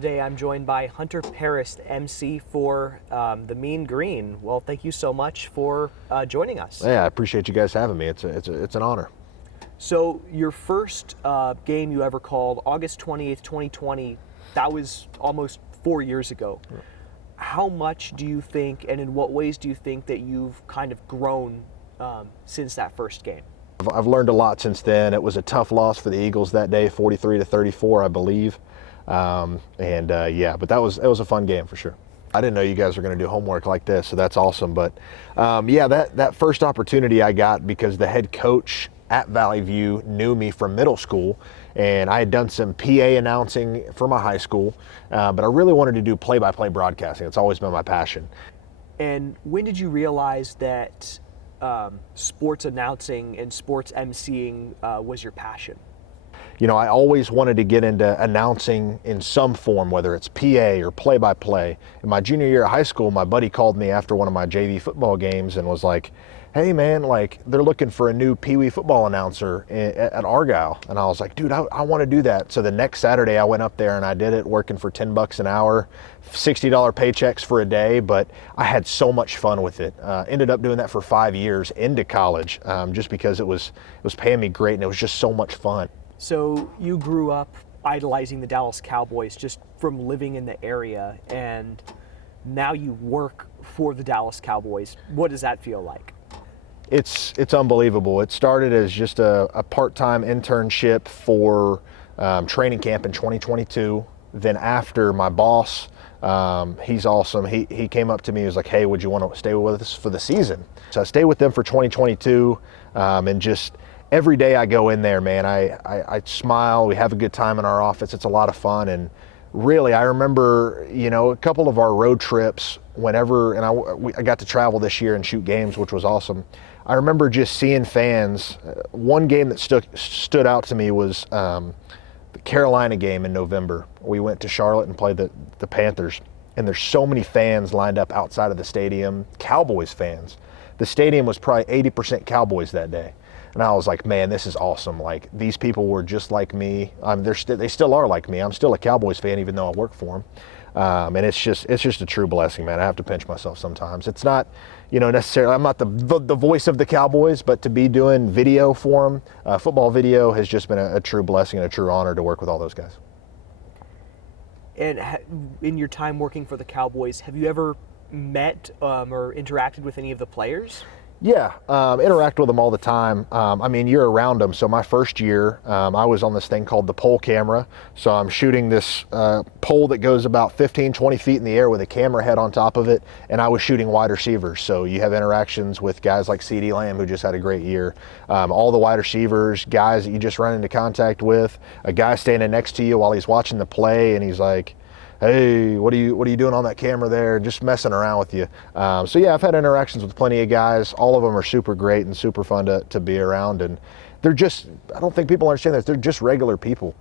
Today I'm joined by Hunter Parris, the MC for the Mean Green. Well, thank you so much for joining us. Yeah, I appreciate you guys having me. It's an honor. So your first game you ever called, August 28th, 2020, that was almost 4 years ago. How much do you think, and in what ways do you think that you've kind of grown since that first game? I've learned a lot since then. It was a tough loss for the Eagles that day, 43-34, I believe. But it was a fun game for sure. I didn't know you guys were going to do homework like this, so that's awesome. But that first opportunity I got because the head coach at Valley View knew me from middle school, and I had done some PA announcing for my high school, but I really wanted to do play-by-play broadcasting. It's always been my passion. And when did you realize that sports announcing and sports emceeing was your passion? You know, I always wanted to get into announcing in some form, whether it's PA or play-by-play. In my junior year of high school, my buddy called me after one of my JV football games and was like, hey man, like they're looking for a new Pee Wee football announcer at Argyle. And I was like, dude, I want to do that. So the next Saturday I went up there and I did it, working for $10 an hour, $60 paychecks for a day, but I had so much fun with it. Ended up doing that for 5 years into college, just because it was paying me great and it was just so much fun. So you grew up idolizing the Dallas Cowboys just from living in the area, and now you work for the Dallas Cowboys. What does that feel like? It's unbelievable. It started as just a part-time internship for training camp in 2022. Then after, my boss, he's awesome. He came up to me and was like, hey, would you want to stay with us for the season? So I stayed with them for 2022, and just every day I go in there, man, I smile. We have a good time in our office. It's a lot of fun. And really, I remember, a couple of our road trips whenever, and I got to travel this year and shoot games, which was awesome. I remember just seeing fans. One game that stood out to me was the Carolina game in November. We went to Charlotte and played the Panthers, and there's so many fans lined up outside of the stadium, Cowboys fans. The stadium was probably 80% Cowboys that day. And I was like, man, this is awesome. Like, these people were just like me. They still are like me. I'm still a Cowboys fan, even though I work for them. And it's just a true blessing, man. I have to pinch myself sometimes. It's not, necessarily, I'm not the voice of the Cowboys, but to be doing video for them, football video, has just been a true blessing and a true honor to work with all those guys. And in your time working for the Cowboys, have you ever met or interacted with any of the players? Yeah, interact with them all the time. You're around them. So my first year, I was on this thing called the pole camera. So I'm shooting this pole that goes about 15, 20 feet in the air with a camera head on top of it, and I was shooting wide receivers. So you have interactions with guys like CeeDee Lamb, who just had a great year. All the wide receivers, guys that you just run into contact with, a guy standing next to you while he's watching the play, and he's like, hey, what are you doing on that camera there? Just messing around with you. I've had interactions with plenty of guys. All of them are super great and super fun to be around. And they're just, I don't think people understand this, they're just regular people.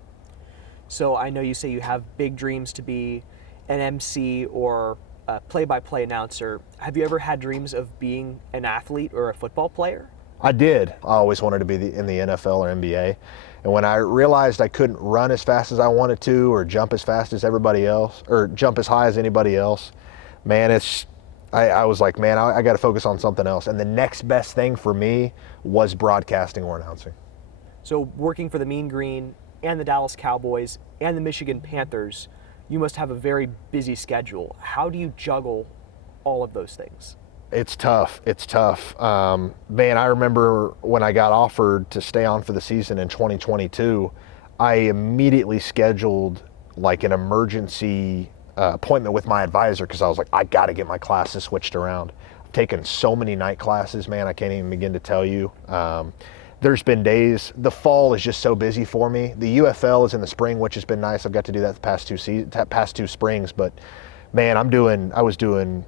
So I know you say you have big dreams to be an MC or a play-by-play announcer. Have you ever had dreams of being an athlete or a football player? I did. I always wanted to be in the NFL or NBA. And when I realized I couldn't run as fast as I wanted to, or jump as fast as everybody else, or jump as high as anybody else, man, I was like, man, I got to focus on something else. And the next best thing for me was broadcasting or announcing. So working for the Mean Green and the Dallas Cowboys and the Michigan Panthers, you must have a very busy schedule. How do you juggle all of those things? It's tough. Man, I remember when I got offered to stay on for the season in 2022, I immediately scheduled like an emergency appointment with my advisor, because I was like, I got to get my classes switched around. I've taken so many night classes, man, I can't even begin to tell you. There's been days, the fall is just so busy for me. The UFL is in the spring, which has been nice. I've got to do that the past two springs, but man,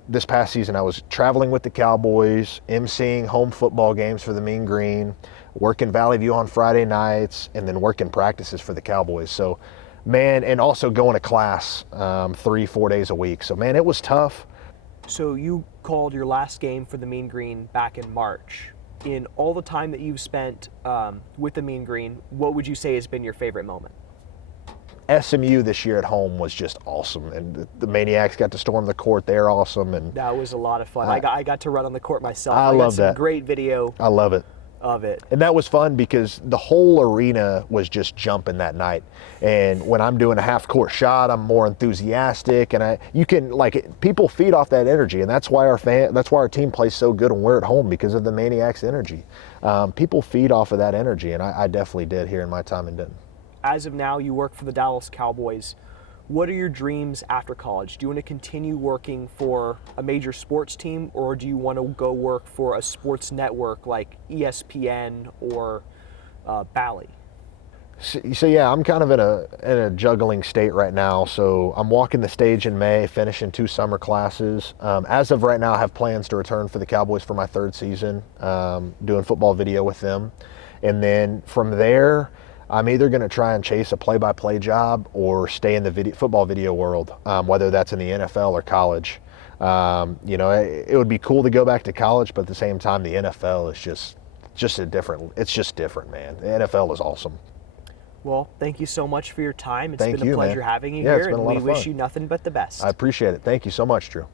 this past season, I was traveling with the Cowboys, emceeing home football games for the Mean Green, working Valley View on Friday nights, and then working practices for the Cowboys. So, man, and also going to class 3-4 days a week. So, man, it was tough. So you called your last game for the Mean Green back in March. In all the time that you've spent with the Mean Green, what would you say has been your favorite moment? SMU this year at home was just awesome, and the Maniacs got to storm the court. They're awesome, and That was a lot of fun. I got to run on the court myself. I got love some that. great video I love it. of it. And that was fun because the whole arena was just jumping that night. And when I'm doing a half court shot, I'm more enthusiastic, and people feed off that energy, and that's why our team plays so good when we're at home, because of the Maniacs' energy. People feed off of that energy, and I definitely did here in my time in Denton. As of now, you work for the Dallas Cowboys. What are your dreams after college? Do you want to continue working for a major sports team, or do you want to go work for a sports network like ESPN or Bally? So yeah, I'm kind of in a juggling state right now. So I'm walking the stage in May, finishing 2 summer classes. As of right now, I have plans to return for the Cowboys for my 3rd season, doing football video with them. And then from there, I'm either going to try and chase a play-by-play job or stay in the football video world, whether that's in the NFL or college. It would be cool to go back to college, but at the same time, the NFL is it's just different, man. The NFL is awesome. Well, thank you so much for your time. It's Thank been a you, pleasure man. having you Yeah, it's here, been a and lot we of wish fun. you nothing but the best. I appreciate it. Thank you so much, Drew.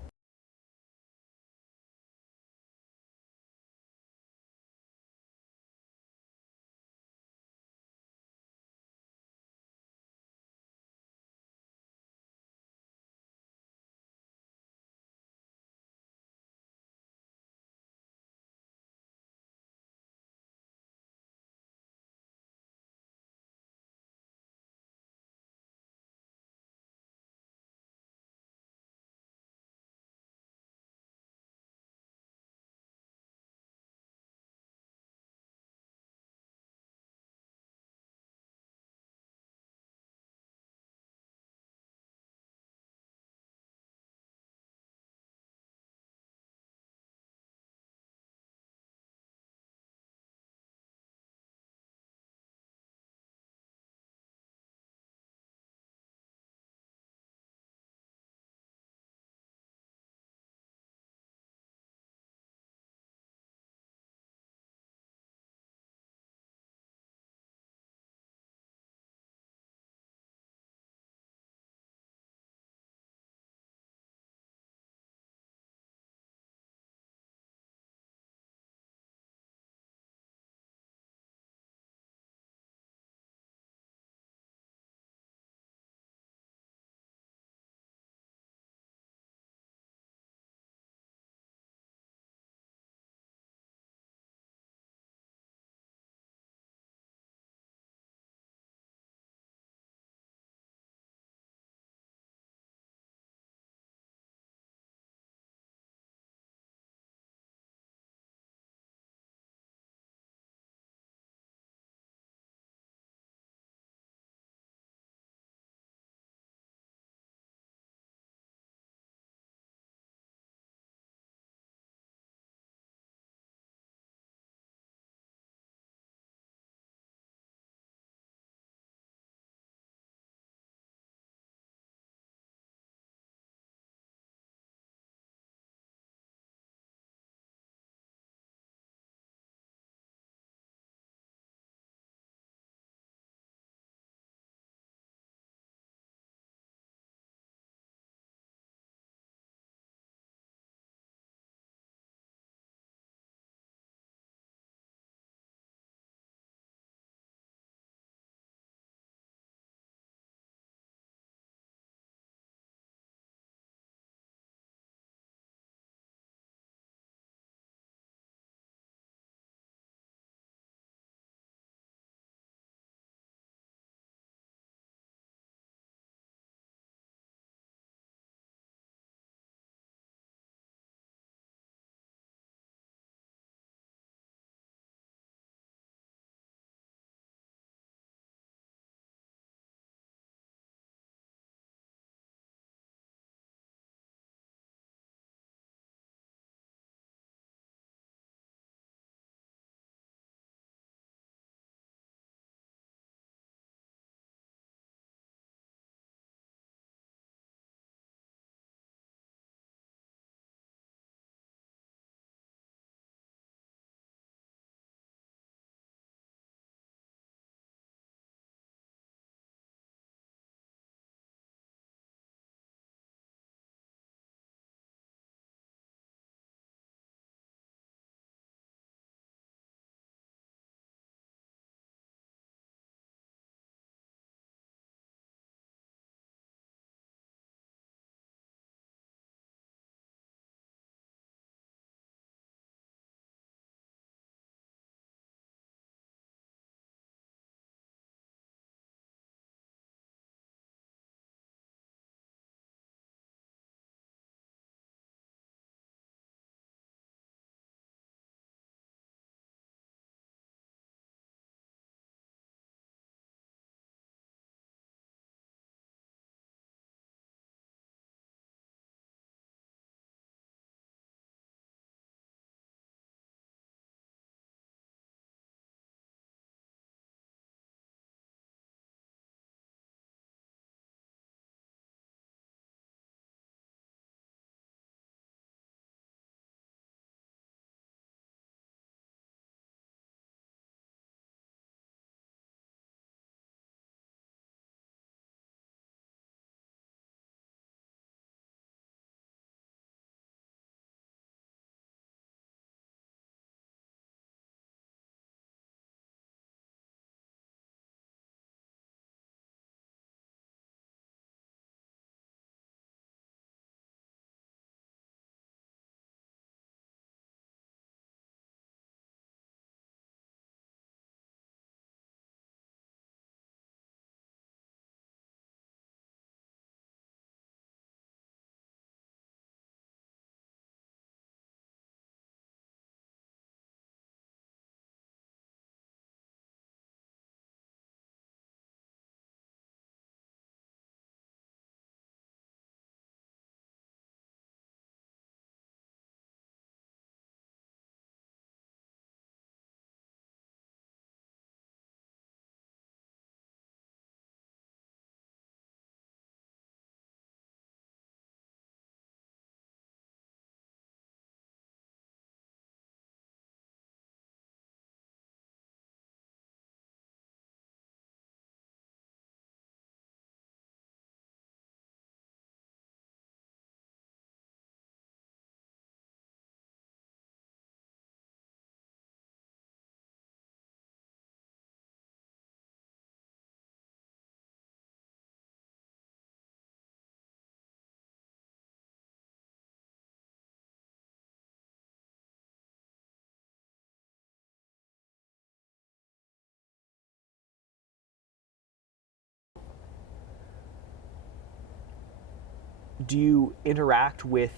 do you interact with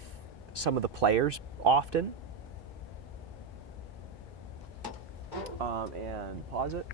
some of the players often? And pause it.